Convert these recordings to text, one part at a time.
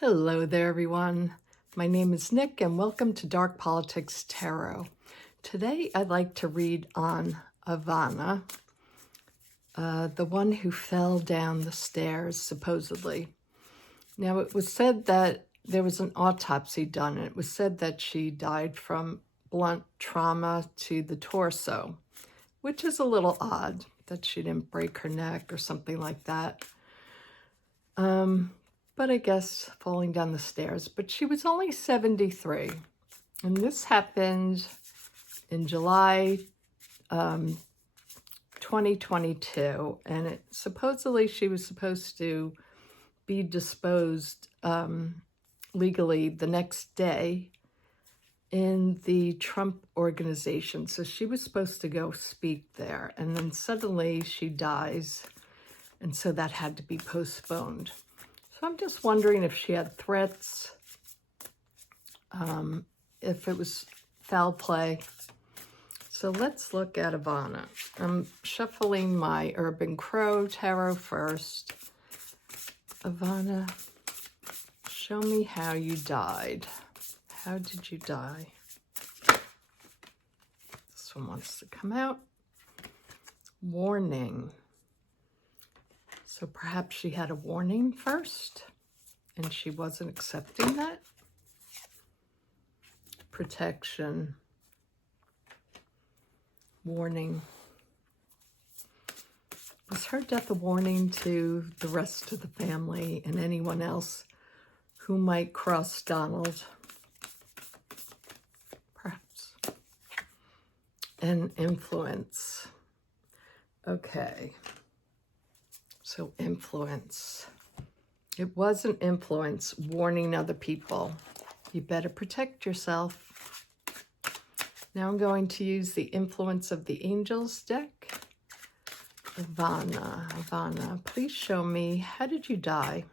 Hello there, everyone. My name is Nick, and welcome to Dark Politics Tarot. Today, I'd like to read on Ivana, the one who fell down the stairs, supposedly. Now, it was said that there was an autopsy done, and it was said that she died from blunt trauma to the torso, which is a little odd that she didn't break her neck or something like that. But I guess falling down the stairs. But she was only 73. And this happened in July 2022. And supposedly she was supposed to be disposed legally the next day in the Trump organization. So she was supposed to go speak there. And then suddenly she dies. And so that had to be postponed. So I'm just wondering if she had threats, if it was foul play. So let's look at Ivana. I'm shuffling my Urban Crow Tarot first. Ivana, show me how you died. How did you die? This one wants to come out. Warning. So perhaps she had a warning first, and she wasn't accepting that. Protection. Warning. Was her death a warning to the rest of the family and anyone else who might cross Donald? Perhaps. And influence. Okay. So influence. It was an influence warning other people. You better protect yourself. Now I'm going to use the influence of the Angels deck. Ivana, please show me, how did you die?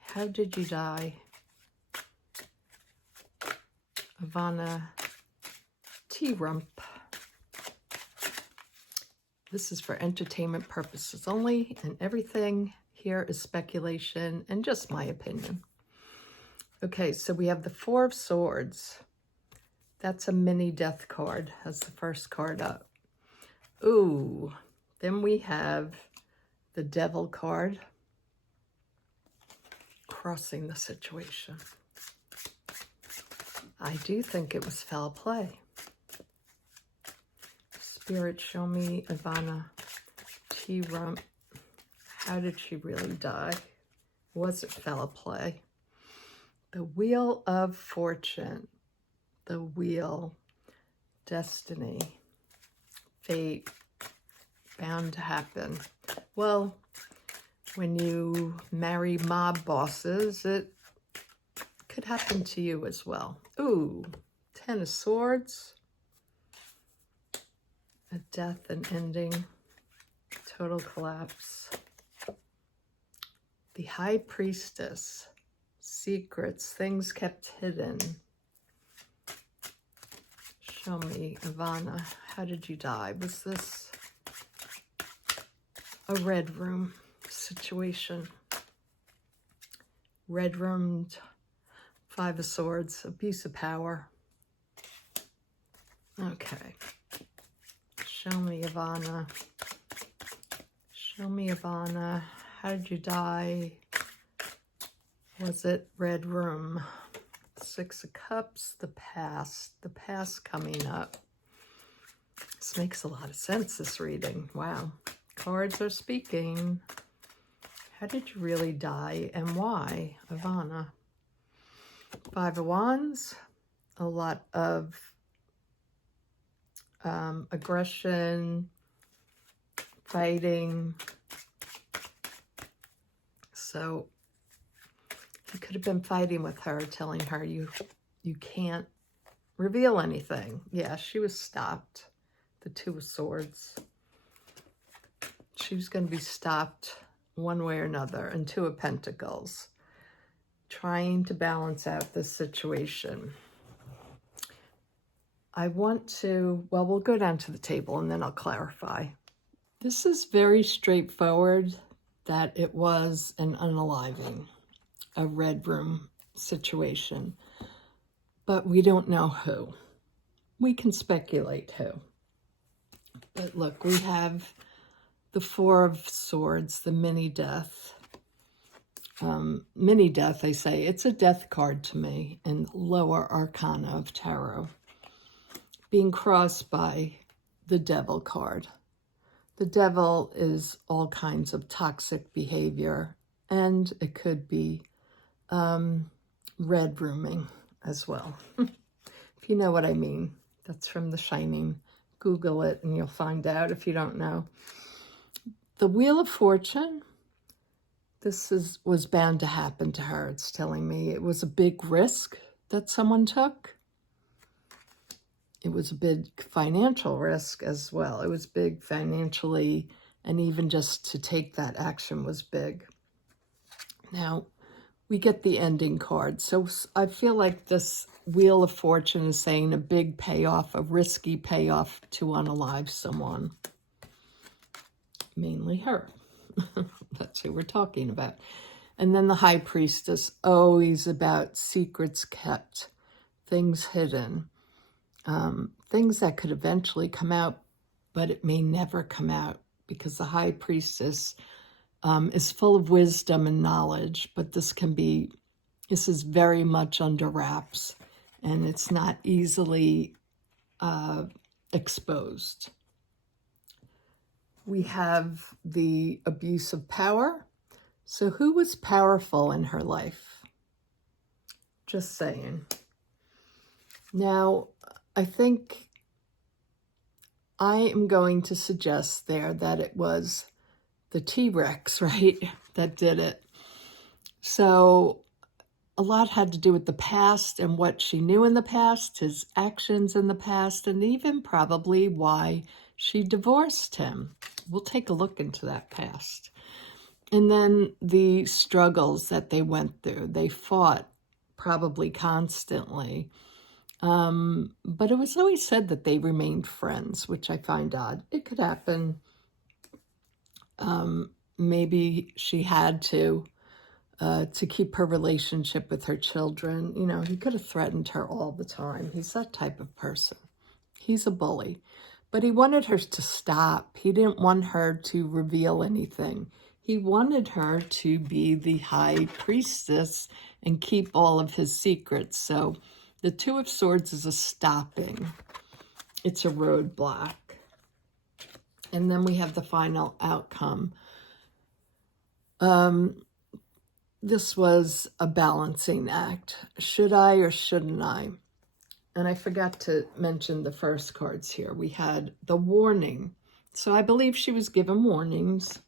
How did you die? Ivana, T-Rump. This is for entertainment purposes only, and everything here is speculation and just my opinion. Okay, so we have the Four of Swords. That's a mini death card as the first card up. Ooh, then we have the Devil card, crossing the situation. I do think it was foul play. Spirit, show me Ivana, T-Rump. How did she really die? Was it foul play? The Wheel of Fortune. The Wheel. Destiny. Fate. Bound to happen. Well, when you marry mob bosses, it could happen to you as well. Ooh, Ten of Swords. A death and ending, total collapse. The High Priestess, secrets, things kept hidden. Show me, Ivana, how did you die? Was this a red room situation? Red room, Five of Swords, abuse of power. Okay. Show me, Ivana. Show me, Ivana. How did you die? Was it red room? Six of Cups, the past. The past coming up. This makes a lot of sense, this reading. Wow. Cards are speaking. How did you really die and why, Ivana? Five of Wands. A lot of aggression, fighting. So he could have been fighting with her, telling her you can't reveal anything. Yeah, she was stopped. The Two of Swords. She was going to be stopped one way or another. And Two of Pentacles. Trying to balance out this situation. I want to, well, we'll go down to the table and then I'll clarify. This is very straightforward that it was an unaliving. a red room situation, but we don't know who. We can speculate who. But look, we have the Four of Swords, the mini death. Mini death, I say. It's a death card to me in lower arcana of tarot. Being crossed by the devil card. The devil is all kinds of toxic behavior, and it could be red rooming as well. If you know what I mean. That's from The Shining. Google it and you'll find out if you don't know. The Wheel of Fortune, this was bound to happen to her. It's telling me it was a big risk that someone took. It was a big financial risk as well. It was big financially, and even just to take that action was big. Now, we get the ending card. So I feel like this Wheel of Fortune is saying a big payoff, a risky payoff to unalive someone. Mainly her. That's who we're talking about. And then the High Priestess, always about secrets kept, things hidden, things that could eventually come out, but it may never come out because the High Priestess is full of wisdom and knowledge, but this is very much under wraps, and it's not easily exposed. We have the abuse of power. So who was powerful in her life? Just saying. Now, I think I am going to suggest there that it was the T-Rex, right, that did it. So a lot had to do with the past and what she knew in the past, his actions in the past, and even probably why she divorced him. We'll take a look into that past. And then the struggles that they went through. They fought probably constantly. But it was always said that they remained friends, which I find odd. It could happen. Maybe she had to keep her relationship with her children. You know, he could have threatened her all the time. He's that type of person. He's a bully. But he wanted her to stop. He didn't want her to reveal anything. He wanted her to be the High Priestess and keep all of his secrets. So the Two of Swords is a stopping. It's a roadblock. And then we have the final outcome. This was a balancing act. Should I or shouldn't I? And I forgot to mention the first cards here. We had the warning. So I believe she was given warnings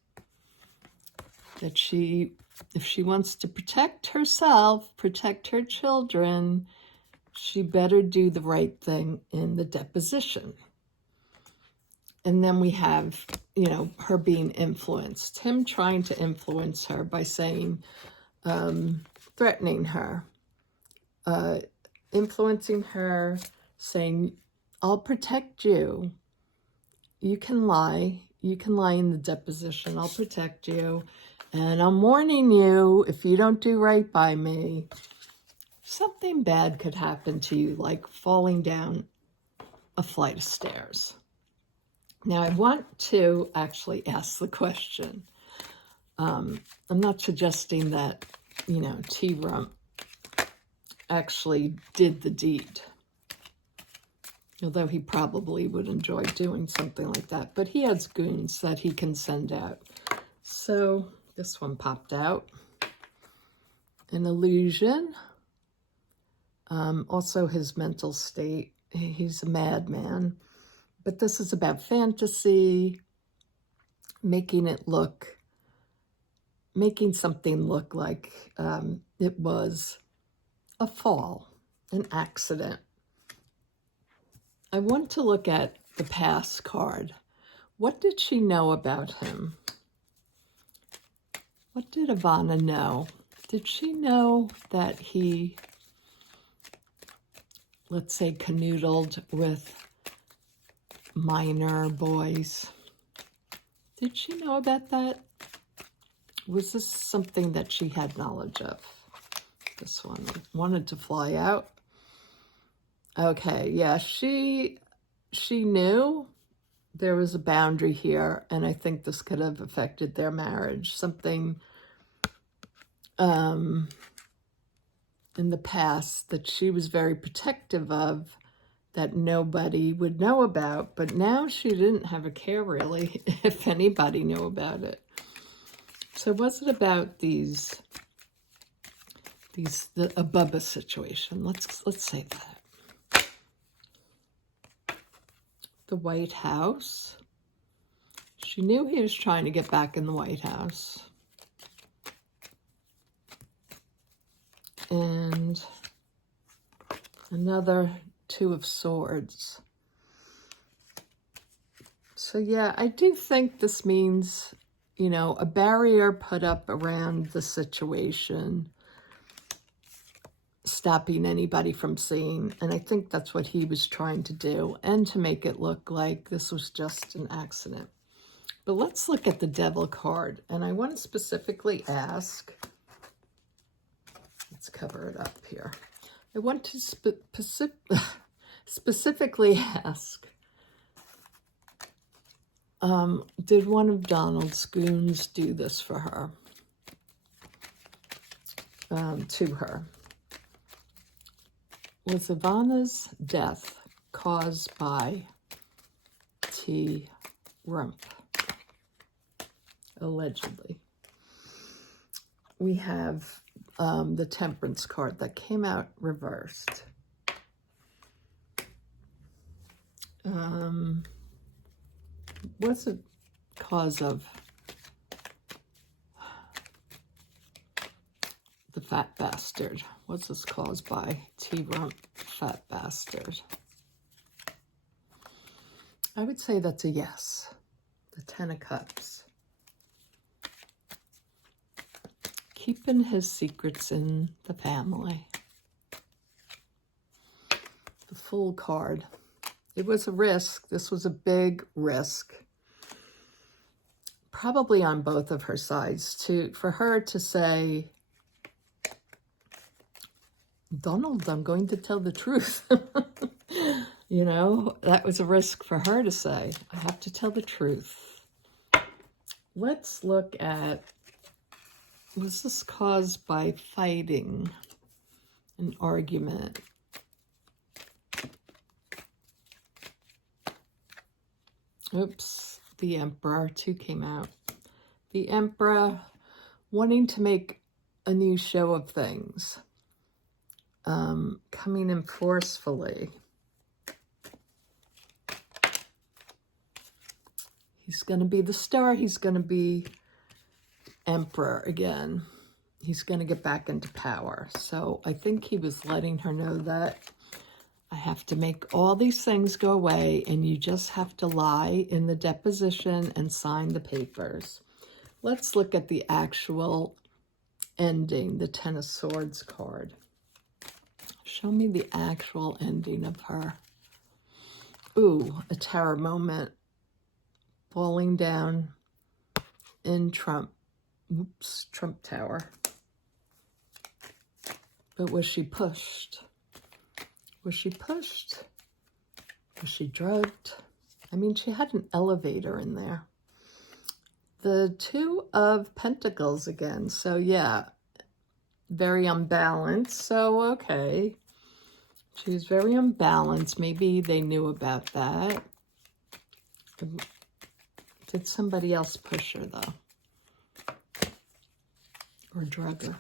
that if she wants to protect herself, protect her children, she better do the right thing in the deposition. And then we have, you know, her being influenced. Him trying to influence her by saying, threatening her, influencing her, saying, I'll protect you. You can lie. You can lie in the deposition. I'll protect you. And I'm warning you, if you don't do right by me, something bad could happen to you, like falling down a flight of stairs. Now, I want to actually ask the question. I'm not suggesting that, you know, T-Rump actually did the deed, although he probably would enjoy doing something like that. But he has goons that he can send out. So this one popped out. An illusion. Also his mental state. He's a madman. But this is about fantasy, making something look like it was a fall, an accident. I want to look at the past card. What did she know about him? What did Ivana know? Did she know that he, let's say, canoodled with minor boys? Did she know about that? Was this something that she had knowledge of? This one wanted to fly out. Okay, yeah, she knew there was a boundary here, and I think this could have affected their marriage. Something in the past that she was very protective of that nobody would know about, but now she didn't have a care really if anybody knew about it. So was it about the Bubba situation? Let's say that. The White House. She knew he was trying to get back in the White House. And another Two of Swords. So yeah, I do think this means, you know, a barrier put up around the situation, stopping anybody from seeing. And I think that's what he was trying to do, and to make it look like this was just an accident. But let's look at the Devil card. And I want to specifically ask, let's cover it up here. I want to specifically ask, did one of Donald's goons do this for her? To her. Was Ivana's death caused by T. Rump? Allegedly. We have the Temperance card that came out reversed. What's the cause of the fat bastard? What's this caused by? T. Rump, fat bastard. I would say that's a yes. The Ten of Cups. Keeping his secrets in the family. The Fool card. It was a risk. This was a big risk. Probably on both of her sides. For her to say, Donald, I'm going to tell the truth. You know, that was a risk for her to say, I have to tell the truth. Let's look at, was this caused by fighting, an argument? Oops, the Emperor, 2 came out. The Emperor wanting to make a new show of things. Coming in forcefully. He's going to be the star. He's going to be Emperor again. He's going to get back into power. So I think he was letting her know that I have to make all these things go away, and you just have to lie in the deposition and sign the papers. Let's look at the actual ending, the Ten of Swords card. Show me the actual ending of her. Ooh, a tower moment. Falling down in Trump. Oops, Trump Tower. But was she pushed? Was she pushed? Was she drugged? I mean, she had an elevator in there. The Two of Pentacles again. So yeah, very unbalanced. So okay. She was very unbalanced. Maybe they knew about that. Did somebody else push her though? Or drug her?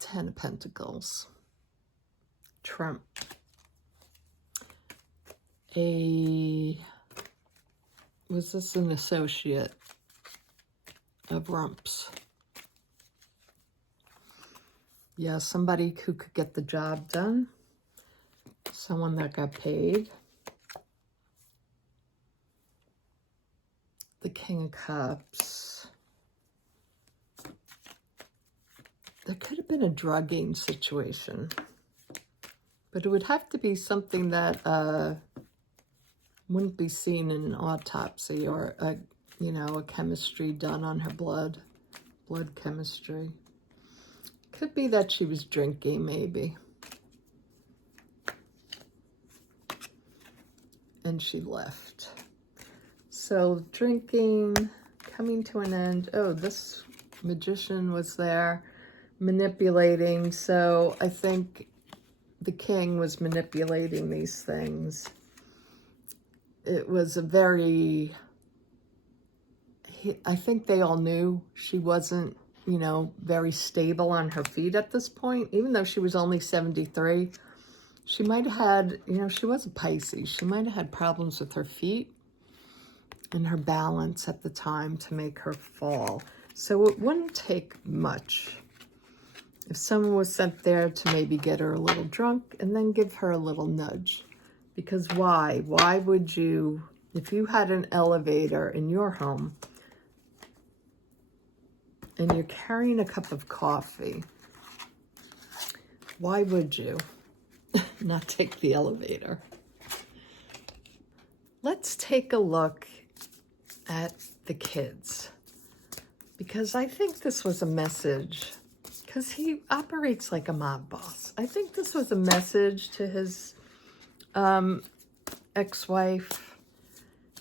10 of Pentacles. Trump. Was this an associate of Rump's? Yeah, somebody who could get the job done. Someone that got paid. The King of Cups. There could have been a drugging situation. But it would have to be something that wouldn't be seen in an autopsy, or a chemistry done on her blood chemistry. Could be that she was drinking, maybe. And she left. So drinking, coming to an end. Oh, this magician was there manipulating. So I think the king was manipulating these things. It was a very, I think they all knew she wasn't, you know, very stable on her feet at this point, even though she was only 73. She might have had, you know, she was a Pisces. She might have had problems with her feet and her balance at the time to make her fall. So it wouldn't take much if someone was sent there to maybe get her a little drunk and then give her a little nudge. Because why? Why would you, if you had an elevator in your home and you're carrying a cup of coffee, why would you not take the elevator? Let's take a look at the kids, because I think this was a message, because he operates like a mob boss. I think this was a message to his ex-wife.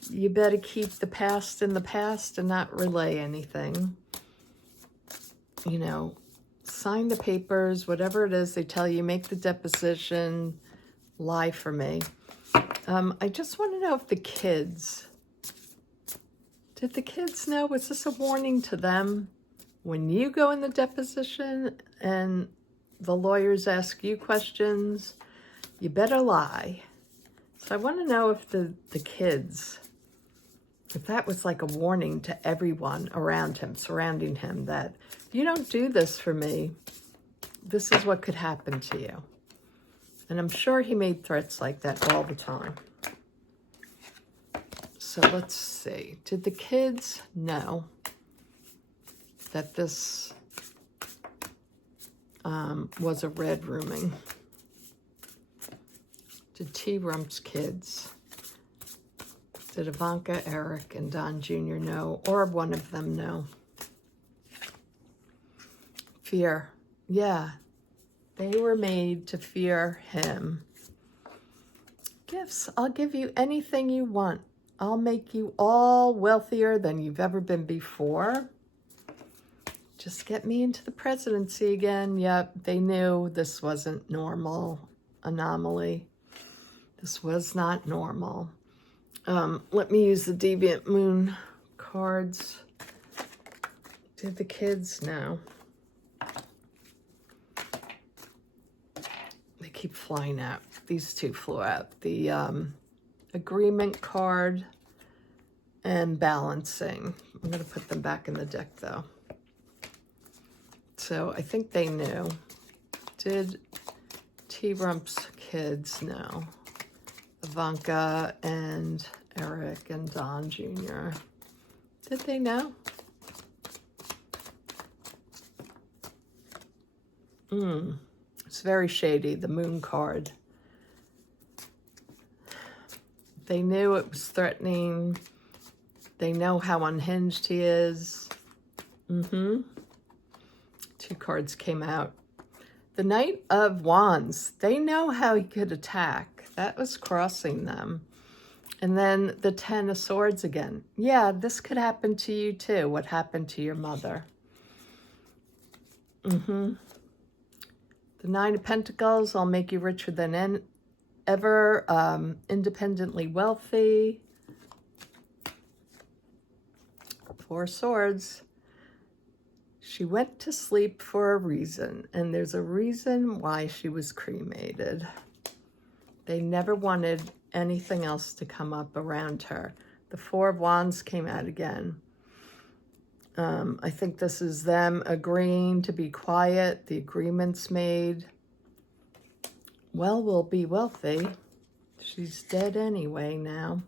You better keep the past in the past and not relay anything. You know, sign the papers, whatever it is they tell you, make the deposition, lie for me. I just want to know if the kids, did the kids know? Was this a warning to them? When you go in the deposition and the lawyers ask you questions, you better lie. So I want to know if the kids, if that was like a warning to everyone around him, surrounding him, that if you don't do this for me, this is what could happen to you. And I'm sure he made threats like that all the time. So let's see. Did the kids know that this was a red rooming? Did T. Rump's kids, did Ivanka, Eric, and Don Jr. know, or one of them know? Fear. Yeah, they were made to fear him. Gifts. I'll give you anything you want. I'll make you all wealthier than you've ever been before. Just get me into the presidency again. Yep, they knew this wasn't normal. Anomaly. This was not normal. Let me use the Deviant Moon cards. Did the kids know? They keep flying out. These two flew out. The agreement card and balancing. I'm going to put them back in the deck, though. So I think they knew. Did T. Rump's kids know? Ivanka and Eric and Don Jr. Did they know? It's very shady, the moon card. They knew it was threatening. They know how unhinged he is. Two cards came out. The Knight of Wands. They know how he could attack. That was crossing them. And then the Ten of Swords again. Yeah, this could happen to you too. What happened to your mother? The Nine of Pentacles. I'll make you richer than ever. Independently wealthy. Four of Swords. She went to sleep for a reason, and there's a reason why she was cremated. They never wanted anything else to come up around her. The Four of Wands came out again. I think this is them agreeing to be quiet. The agreement's made. Well, we'll be wealthy. She's dead anyway now.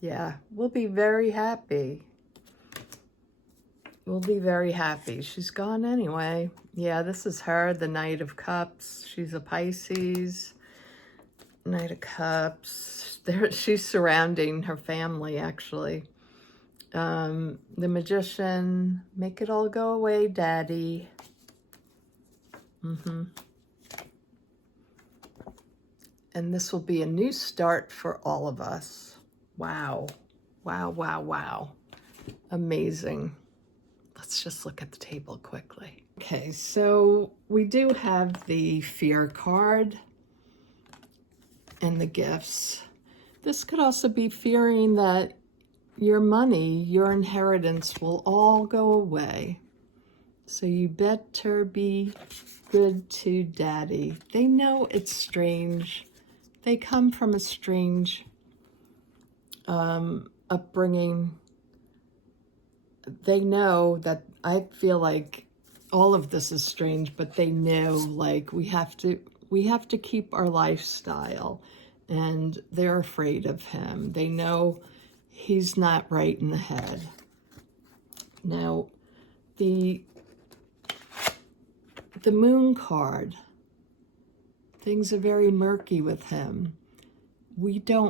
Yeah, we'll be very happy. We'll be very happy. She's gone anyway. Yeah, this is her, the Knight of Cups. She's a Pisces. Knight of Cups. There, she's surrounding her family, actually. The Magician. Make it all go away, Daddy. And this will be a new start for all of us. Wow. Wow, wow, wow. Amazing. Let's just look at the table quickly. Okay, so we do have the fear card and the gifts. This could also be fearing that your money, your inheritance will all go away. So you better be good to daddy. They know it's strange. They come from a strange upbringing. They know that, I feel like all of this is strange, but they know, like, we have to keep our lifestyle, and they're afraid of him. They know he's not right in the head. Now, the moon card, things are very murky with him.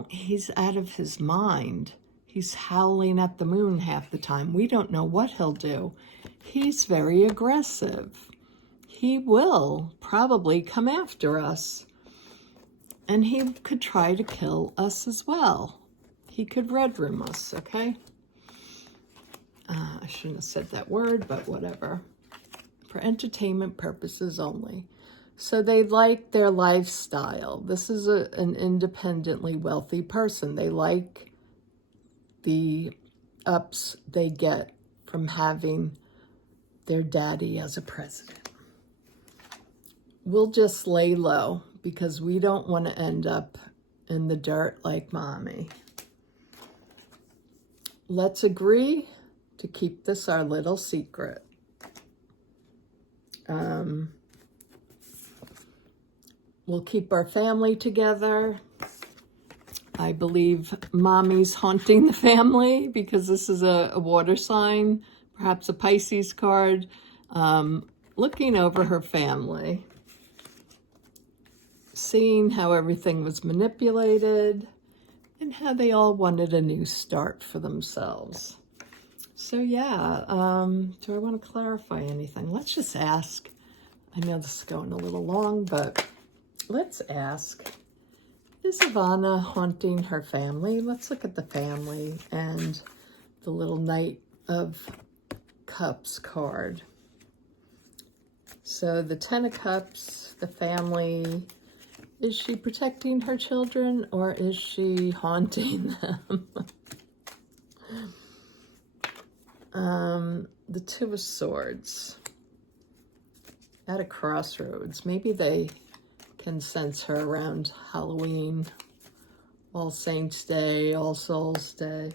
He's out of his mind. He's howling at the moon half the time. We don't know what he'll do. He's very aggressive. He will probably come after us. And he could try to kill us as well. He could red room us, okay? I shouldn't have said that word, but whatever. For entertainment purposes only. So they like their lifestyle. This is an independently wealthy person. They like the ups they get from having their daddy as a president. We'll just lay low because we don't want to end up in the dirt like mommy. Let's agree to keep this our little secret. We'll keep our family together. I believe mommy's haunting the family because this is a water sign, perhaps a Pisces card, looking over her family, seeing how everything was manipulated and how they all wanted a new start for themselves. So yeah, do I want to clarify anything? Let's just ask. I know this is going a little long, but let's ask. Is Ivana haunting her family? Let's look at the family and the little Knight of Cups card. So the Ten of Cups, the family. Is she protecting her children or is she haunting them? The Two of Swords. At a crossroads. Maybe they can sense her around Halloween, All Saints Day, All Souls Day.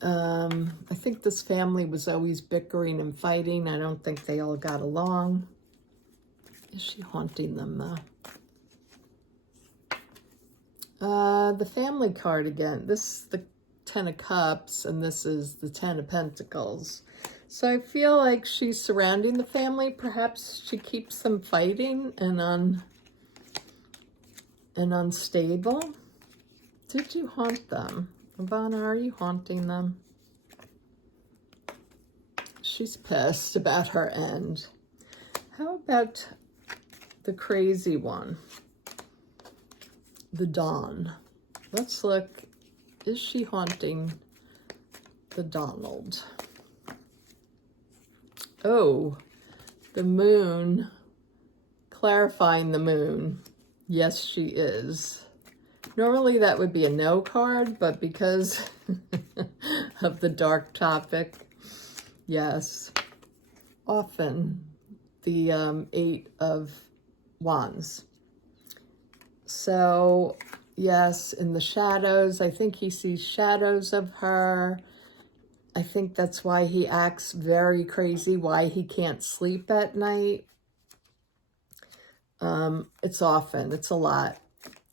I think this family was always bickering and fighting. I don't think they all got along. Is she haunting them though? The family card again. This is the Ten of Cups and this is the Ten of Pentacles. So I feel like she's surrounding the family. Perhaps she keeps them fighting and unstable. Did you haunt them? Ivana, are you haunting them? She's pissed about her end. How about the crazy one? The Dawn. Let's look. Is she haunting the Donald? Oh, the Moon. Clarifying the Moon. Yes, she is. Normally that would be a no card, but because of the dark topic, yes. Often the Eight of Wands. So, yes, in the shadows, I think he sees shadows of her. I think that's why he acts very crazy, why he can't sleep at night. It's a lot.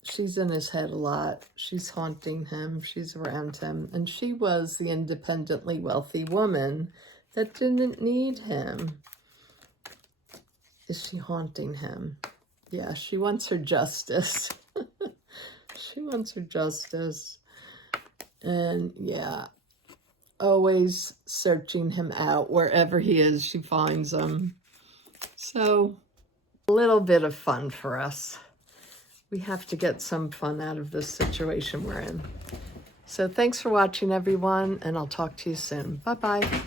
She's in his head a lot. She's haunting him. She's around him. And she was the independently wealthy woman that didn't need him. Is she haunting him? Yeah, she wants her justice. She wants her justice. And yeah, always searching him out. Wherever he is, she finds him. So a little bit of fun for us. We have to get some fun out of this situation we're in. So thanks for watching, everyone, and I'll talk to you soon. Bye-bye.